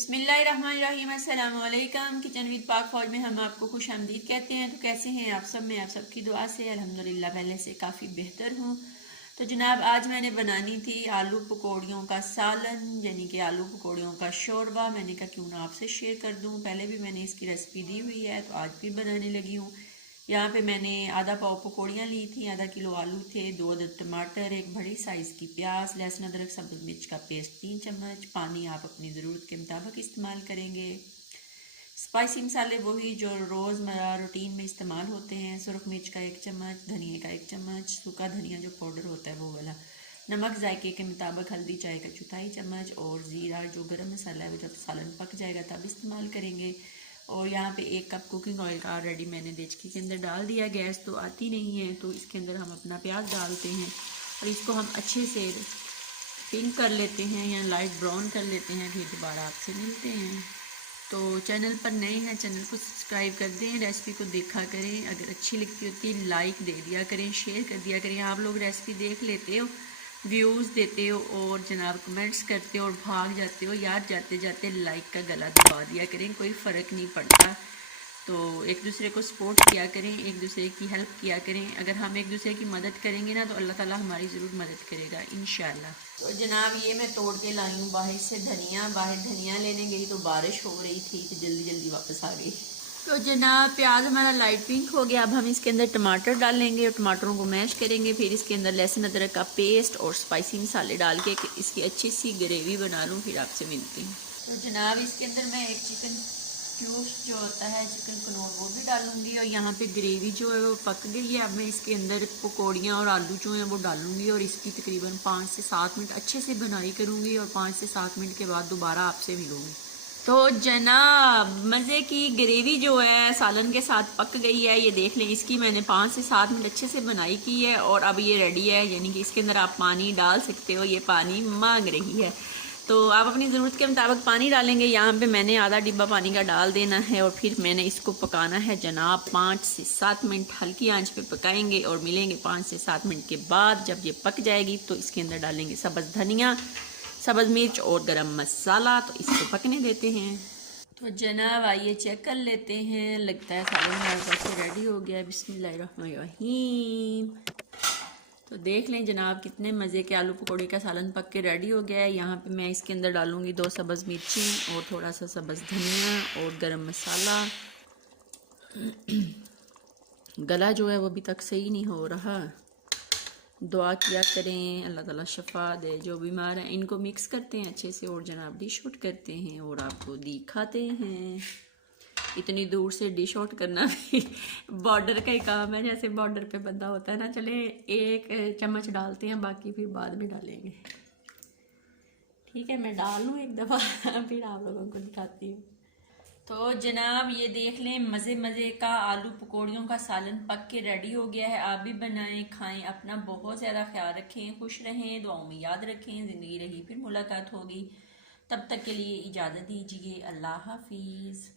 बिस्मिल्लाहिर्रहमानिर्रहीम, अस्सलाम वालेकुम। किचन विद पाक फौज में हम आपको खुश आमदीद कहते हैं। तो कैसे हैं आप सब? मैं आप सबकी दुआ से अल्हम्दुलिल्लाह पहले से काफ़ी बेहतर हूँ। तो जनाब, आज मैंने बनानी थी आलू पकौड़ियों का सालन, यानी कि आलू पकौड़ियों का शोरबा। मैंने कहा क्यों ना आपसे शेयर कर दूँ। पहले भी मैंने इसकी रेसिपी दी हुई है, तो आज भी बनाने लगी हूँ। यहाँ पे मैंने आधा पाव पकौड़ियाँ ली थी, आधा किलो आलू थे, 2 अदद टमाटर, एक बड़ी साइज़ की प्याज, लहसुन अदरक सब्ज़ मिर्च का पेस्ट 3 चम्मच, पानी आप अपनी ज़रूरत के मुताबिक इस्तेमाल करेंगे। स्पाइसी मसाले वही जो रोज़मर्रा रूटीन में इस्तेमाल होते हैं। सुरख मिर्च का 1 चम्मच, धनिया का 1 चम्मच, सूखा धनिया जो पाउडर होता है वो वाला, नमक जायके के मुताबिक, हल्दी चाय का 1/4 चम्मच, और ज़ीरा जो गरम मसाला है वो जब सालन पक जाएगा तब इस्तेमाल करेंगे। और यहाँ पे 1 कप कुकिंग ऑयल का ऑलरेडी मैंने देचकी के अंदर डाल दिया। गैस तो आती नहीं है, तो इसके अंदर हम अपना प्याज डालते हैं और इसको हम अच्छे से पिंक कर लेते हैं या लाइट ब्राउन कर लेते हैं। फिर दोबारा आपसे मिलते हैं। तो चैनल पर नए हैं, चैनल को सब्सक्राइब कर दें, रेसिपी को देखा करें, अगर अच्छी लगती होती है लाइक दे दिया करें, शेयर कर दिया करें। आप लोग रेसिपी देख लेते हो, व्यूज़ देते हो और जनाब कमेंट्स करते हो और भाग जाते हो, यार जाते जाते लाइक का गला दबा दिया करें, कोई फ़र्क नहीं पड़ता। तो एक दूसरे को सपोर्ट किया करें, एक दूसरे की हेल्प किया करें। अगर हम एक दूसरे की मदद करेंगे ना, तो अल्लाह ताला हमारी ज़रूर मदद करेगा इंशाल्लाह। तो जनाब, ये मैं तोड़ के लाई हूँ बाहर से धनिया। बाहर धनिया लेने गई तो बारिश हो रही थी, तो जल्दी जल्दी वापस आ गई। तो जनाब, प्याज हमारा लाइट पिंक हो गया। अब हम इसके अंदर टमाटर डालेंगे और टमाटरों को मैश करेंगे। फिर इसके अंदर लहसुन अदरक का पेस्ट और स्पाइसी मसाले डाल के इसकी अच्छी सी ग्रेवी बना लूँ, फिर आपसे मिलती हूँ। तो जनाब, इसके अंदर मैं एक चिकन क्यूब्स जो होता है चिकन कनौर वो भी डालूंगी। और यहाँ पे ग्रेवी जो है वो पक गई है। अब मैं इसके अंदर पकौड़ियाँ और आलू जो हैं वो डालूंगी और इसकी तकरीबन 5 से 7 मिनट अच्छे से बनाई करूँगी और 5 से 7 मिनट के बाद दोबारा आपसे मिलूँगी। तो जनाब, मज़े की ग्रेवी जो है सालन के साथ पक गई है। ये देख लें, इसकी मैंने 5 से 7 मिनट अच्छे से बनाई की है और अब ये रेडी है। यानी कि इसके अंदर आप पानी डाल सकते हो, ये पानी मांग रही है, तो आप अपनी ज़रूरत के मुताबिक पानी डालेंगे। यहाँ पे मैंने आधा डिब्बा पानी का डाल देना है और फिर मैंने इसको पकाना है जनाब 5 से 7 मिनट हल्की आंच पे पकाएंगे और मिलेंगे 5 से 7 मिनट के बाद। जब ये पक जाएगी तो इसके अंदर डालेंगे सब्ज़ धनिया, सब्ज़ मिर्च और गरम मसाला। तो इसको पकने देते हैं। तो जनाब, आइए चेक कर लेते हैं। लगता है सालन हमारे पास रेडी हो गया। बिस्मिल्लाहिर्रहमानिर्रहीम। तो देख लें जनाब, कितने मज़े के आलू पकौड़े का सालन पक के रेडी हो गया है। यहाँ पे मैं इसके अंदर डालूंगी 2 सब्ज़ मिर्ची और थोड़ा सा सब्ज़ धनिया और गरम मसाला। गला जो है वो अभी तक सही नहीं हो रहा। दुआ किया करें, अल्लाह ताला शफा दे। जो बीमार हैं इनको मिक्स करते हैं अच्छे से और जनाब डिश आउट करते हैं और आपको दिखाते हैं। इतनी दूर से डिश आउट करना भी बॉर्डर का ही काम है। जैसे बॉर्डर पे बंदा होता है ना, चले 1 चम्मच डालते हैं, बाकी फिर बाद में डालेंगे। ठीक है, मैं डाल लूँ एक दफ़ा फिर आप लोगों को दिखाती हूँ। तो जनाब, ये देख लें, मज़े मज़े का आलू पकौड़ियों का सालन पक के रेडी हो गया है। आप भी बनाएं, खाएं, अपना बहुत ज़्यादा ख्याल रखें, खुश रहें, दुआओं में याद रखें। ज़िंदगी रही फिर मुलाकात होगी, तब तक के लिए इजाज़त दीजिए। अल्लाह हाफिज़।